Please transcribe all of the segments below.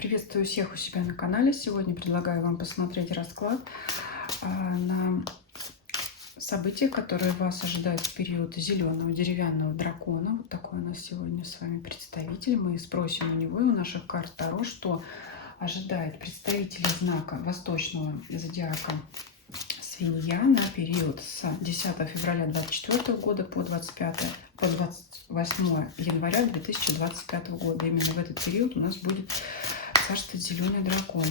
Приветствую всех у себя на канале. Сегодня предлагаю вам посмотреть расклад на события, которые вас ожидают в период зеленого деревянного дракона. Вот такой у нас сегодня с вами представитель. Мы спросим у него и у наших карт Таро, что ожидает представителей знака Восточного зодиака Свинья на период с 10 февраля 2024 года по 28 января 2025 года. Именно в этот период у нас будет царствовать зеленый дракон.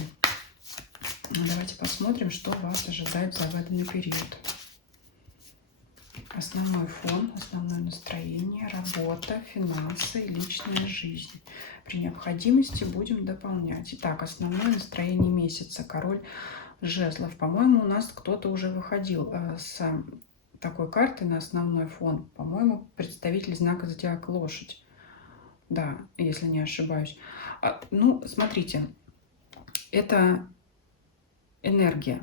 Давайте посмотрим, что вас ожидает в загаданный период. Основной фон, основное настроение, работа, финансы, личная жизнь. При необходимости будем дополнять. Итак, основное настроение месяца. Король жезлов. По-моему, у нас кто-то уже выходил с такой карты на основной фон. По-моему, представитель знака зодиака Лошадь. Да, если не ошибаюсь. Ну, смотрите, это энергия,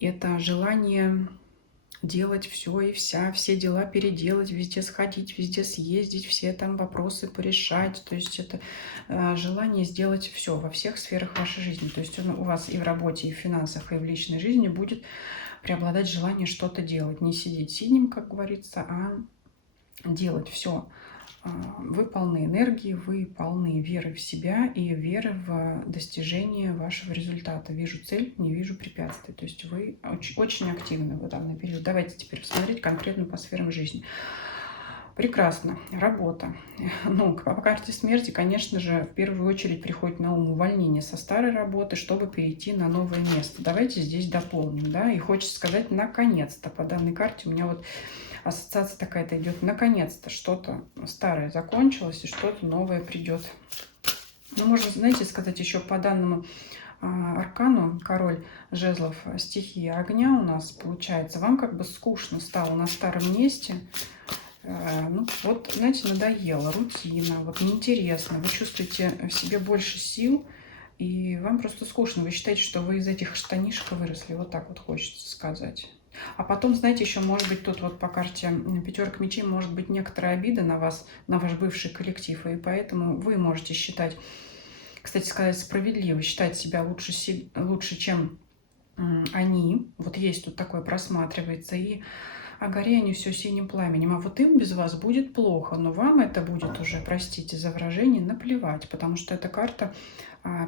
это желание делать все и все дела переделать, везде сходить, везде съездить, все там вопросы порешать. То есть это желание сделать все во всех сферах вашей жизни. То есть у вас и в работе, и в финансах, и в личной жизни будет преобладать желание что-то делать. Не сидеть сиднем, как говорится, а делать все. Вы полны энергии, вы полны веры в себя и веры в достижение вашего результата. Вижу цель, не вижу препятствий. То есть вы очень активны в данный период. Давайте теперь посмотреть конкретно по сферам жизни. Прекрасно. Работа. Ну, по карте смерти, конечно же, в первую очередь приходит на ум увольнение со старой работы, чтобы перейти на новое место. Давайте здесь дополним, да, и хочется сказать наконец-то. По данной карте у меня вот ассоциация такая-то идет. Наконец-то что-то старое закончилось и что-то новое придет. Ну, можно, знаете, сказать еще по данному аркану, король жезлов, стихия огня у нас получается. Вам как бы скучно стало на старом месте. Ну, вот, знаете, надоело, рутина, вот неинтересно. Вы чувствуете в себе больше сил, и вам просто скучно. Вы считаете, что вы из этих штанишек выросли. Вот так вот хочется сказать. А потом, знаете, еще может быть тут вот по карте пятерка мечей, может быть некоторая обида на вас, на ваш бывший коллектив. И поэтому вы можете считать, кстати сказать, справедливо, считать себя лучше, чем они. Вот есть тут такое просматривается. И горят они все синим пламенем. А вот им без вас будет плохо, но вам это будет уже, простите за выражение, наплевать, потому что эта карта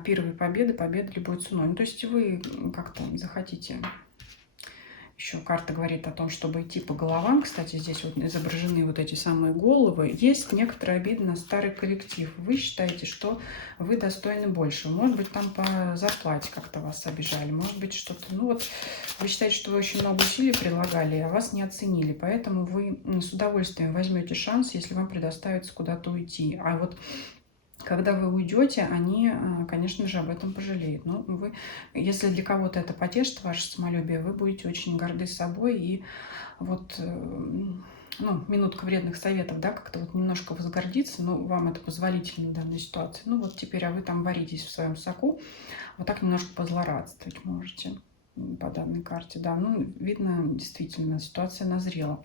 первой победы, победа любой ценой. Ну, то есть вы как-то захотите. Еще карта говорит о том, чтобы идти по головам. Кстати, здесь вот изображены вот эти самые головы. Есть некоторая обида на старый коллектив. Вы считаете, что вы достойны больше. Может быть, там по зарплате как-то вас обижали. Может быть, что-то... Ну вот, вы считаете, что вы очень много усилий прилагали, а вас не оценили. Поэтому вы с удовольствием возьмете шанс, если вам предоставится куда-то уйти. А вот когда вы уйдете, они, конечно же, об этом пожалеют. Но вы, если для кого-то это потешит ваше самолюбие, вы будете очень горды собой. И вот, ну, минутка вредных советов, да, как-то вот немножко возгордиться, но вам это позволительно в данной ситуации. Ну вот теперь, а вы там варитесь в своем соку, вот так немножко позлорадствовать можете по данной карте. Да, ну, видно, действительно, ситуация назрела.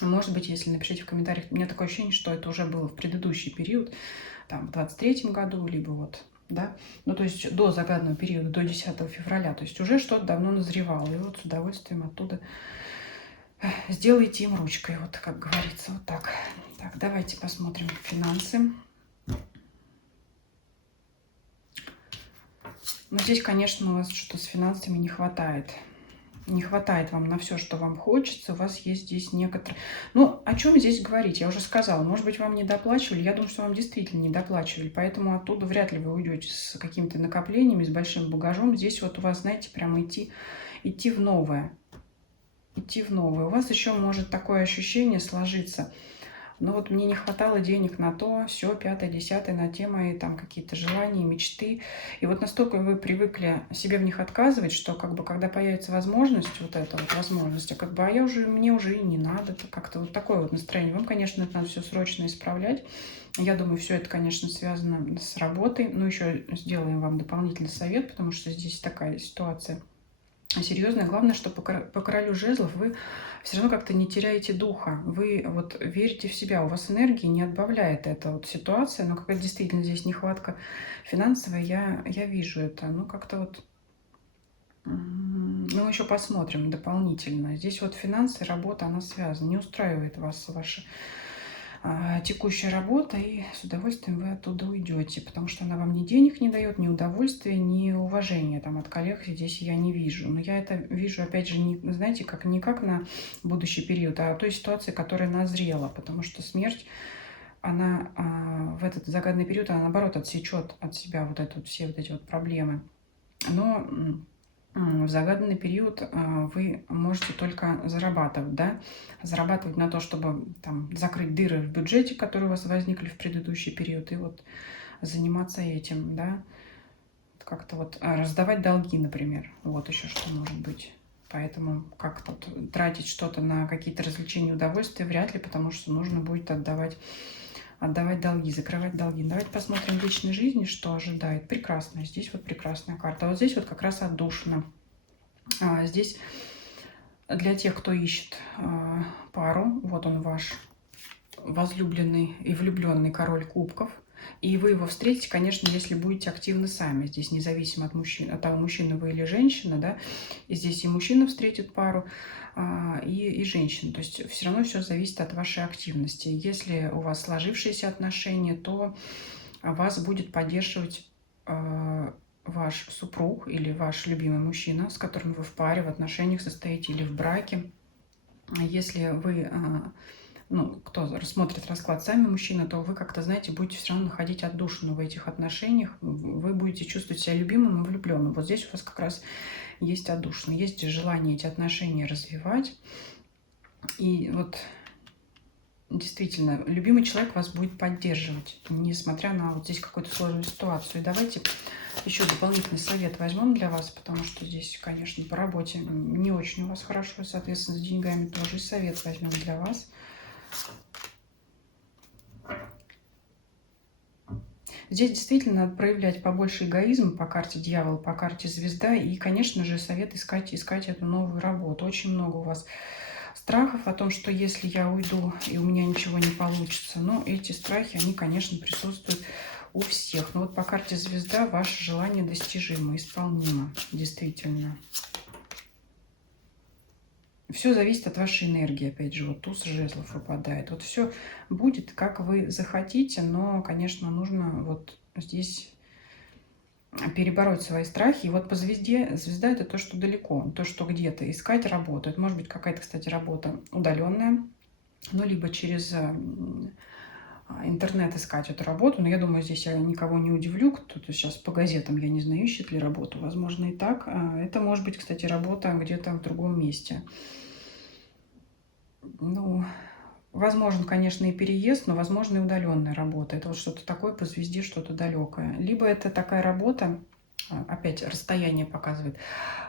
Может быть, если напишите в комментариях, у меня такое ощущение, что это уже было в предыдущий период, там, в 23-м году, либо вот, да, ну, то есть до загаданного периода, до 10 февраля, то есть уже что-то давно назревало, и вот с удовольствием оттуда сделайте им ручкой, вот как говорится, вот так. Так, давайте посмотрим финансы. Но здесь, конечно, у вас что-то с финансами не хватает. Не хватает вам на все, что вам хочется. У вас есть здесь некоторые... Ну, о чем здесь говорить? Я уже сказала. Может быть, вам не доплачивали. Я думаю, что вам действительно не доплачивали. Поэтому оттуда вряд ли вы уйдете с какими-то накоплениями, с большим багажом. Здесь вот у вас, знаете, прямо идти в новое. Идти в новое. У вас еще может такое ощущение сложиться. Но вот мне не хватало денег на то, все, пятое, десятое, на те мои там какие-то желания, мечты. И вот настолько вы привыкли себе в них отказывать, что как бы когда появится возможность, вот эта вот возможность, а как бы, мне уже и не надо, как-то вот такое вот настроение. Вам, конечно, это надо все срочно исправлять. Я думаю, все это, конечно, связано с работой. Но еще сделаем вам дополнительный совет, потому что здесь такая ситуация. серьезное. Главное, что по королю жезлов вы все равно как-то не теряете духа. Вы вот верите в себя, у вас энергии не отбавляет эта вот ситуация. Но какая действительно здесь нехватка финансовая, я вижу это. Ну, как-то вот... Ну, еще посмотрим дополнительно. Здесь вот финансы, работа, она связана. Не устраивает вас ваша текущая работа, и с удовольствием вы оттуда уйдете, потому что она вам ни денег не дает, ни удовольствия, ни уважения там от коллег здесь я не вижу. Но я это вижу, опять же, не, знаете, как, не как на будущий период, а той ситуации, которая назрела, потому что смерть, она в этот загаданный период, она наоборот отсечет от себя вот это вот, все вот эти вот проблемы. Но в загаданный период вы можете только зарабатывать, да, зарабатывать на то, чтобы там закрыть дыры в бюджете, которые у вас возникли в предыдущий период, и вот заниматься этим, да, как-то вот раздавать долги, например, вот еще что может быть. Поэтому как-то вот тратить что-то на какие-то развлечения, удовольствия вряд ли, потому что нужно будет отдавать долги, закрывать долги. Давайте посмотрим в личной жизни, что ожидает. Прекрасно. Здесь вот прекрасная карта. Вот здесь вот как раз отдушина. Здесь для тех, кто ищет пару, вот он ваш возлюбленный и влюбленный король кубков. И вы его встретите, конечно, если будете активны сами. Здесь независимо от того, мужчина вы или женщина, да. И здесь и мужчина встретит пару, и женщина. То есть все равно все зависит от вашей активности. Если у вас сложившиеся отношения, то вас будет поддерживать ваш супруг или ваш любимый мужчина, с которым вы в паре, в отношениях состоите или в браке. Если вы, ну, кто рассмотрит расклад сами мужчины, то вы как-то, знаете, будете все равно находить отдушину в этих отношениях. Вы будете чувствовать себя любимым и влюбленным. Вот здесь у вас как раз есть отдушина, есть желание эти отношения развивать. И вот действительно, любимый человек вас будет поддерживать, несмотря на вот здесь какую-то сложную ситуацию. И давайте еще дополнительный совет возьмем для вас, потому что здесь, конечно, по работе не очень у вас хорошо, соответственно, с деньгами тоже. И совет возьмем для вас. Здесь действительно надо проявлять побольше эгоизм по карте дьявол, по карте звезда. И, конечно же, совет искать эту новую работу. Очень много у вас страхов о том, что если я уйду и у меня ничего не получится. Но эти страхи, они, конечно, присутствуют у всех. Но вот по карте звезда ваше желание достижимо, исполнимо, действительно. Все зависит от вашей энергии, опять же, вот туз жезлов выпадает. Вот все будет, как вы захотите, но, конечно, нужно вот здесь перебороть свои страхи. И вот по звезде, звезда это то, что далеко, то, что где-то, искать работу. Это может быть какая-то, кстати, работа удаленная, ну, либо через интернет искать эту работу. Но я думаю, здесь я никого не удивлю, кто-то сейчас по газетам, я не знаю, ищет ли работу. Возможно, и так. Это может быть, кстати, работа где-то в другом месте. Ну, возможен, конечно, и переезд, но возможно и удаленная работа. Это вот что-то такое по звезде, что-то далекое. Либо это такая работа, опять расстояние показывает.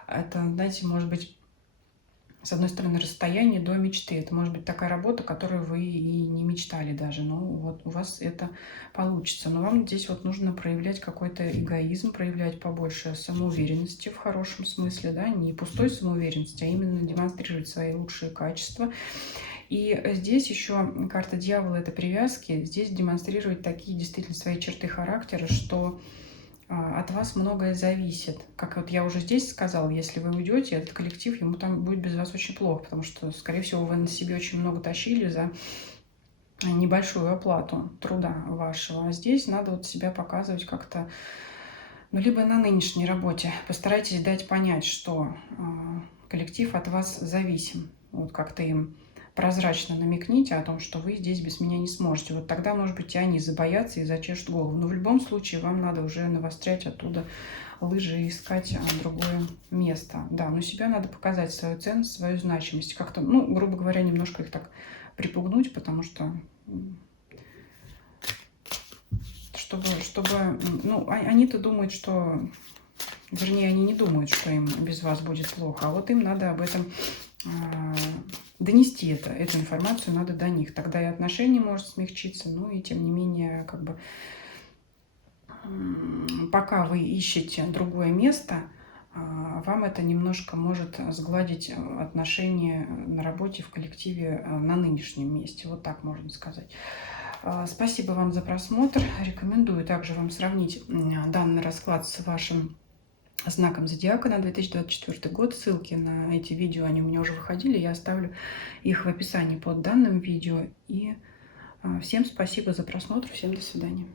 Это, знаете, может быть, с одной стороны, расстояние до мечты. Это может быть такая работа, которую вы и не мечтали даже. Но вот у вас это получится. Но вам здесь вот нужно проявлять какой-то эгоизм, проявлять побольше самоуверенности в хорошем смысле, да, не пустой самоуверенности, а именно демонстрировать свои лучшие качества. И здесь еще карта дьявола – это привязки. Здесь демонстрировать такие действительно свои черты характера, что от вас многое зависит. Как вот я уже здесь сказала, если вы уйдете, этот коллектив, ему там будет без вас очень плохо, потому что, скорее всего, вы на себе очень много тащили за небольшую оплату труда вашего. А здесь надо вот себя показывать как-то, ну, либо на нынешней работе. Постарайтесь дать понять, что коллектив от вас зависим. Вот как-то им прозрачно намекните о том, что вы здесь без меня не сможете. Вот тогда, может быть, и они забоятся и зачешут голову. Но в любом случае вам надо уже навострять оттуда лыжи и искать другое место. Да, но себя надо показать, свою ценность, свою значимость. Как-то, ну, грубо говоря, немножко их так припугнуть, потому что... Чтобы, ну, они-то думают, что... Вернее, они не думают, что им без вас будет плохо. А вот им надо об этом донести эту информацию надо до них. Тогда и отношение может смягчиться. Ну и тем не менее, как бы, пока вы ищете другое место, вам это немножко может сгладить отношения на работе, в коллективе на нынешнем месте. Вот так можно сказать. Спасибо вам за просмотр. Рекомендую также вам сравнить данный расклад с вашим знаком зодиака на 2024 год. Ссылки на эти видео, они у меня уже выходили. Я оставлю их в описании под данным видео. И всем спасибо за просмотр. Всем до свидания.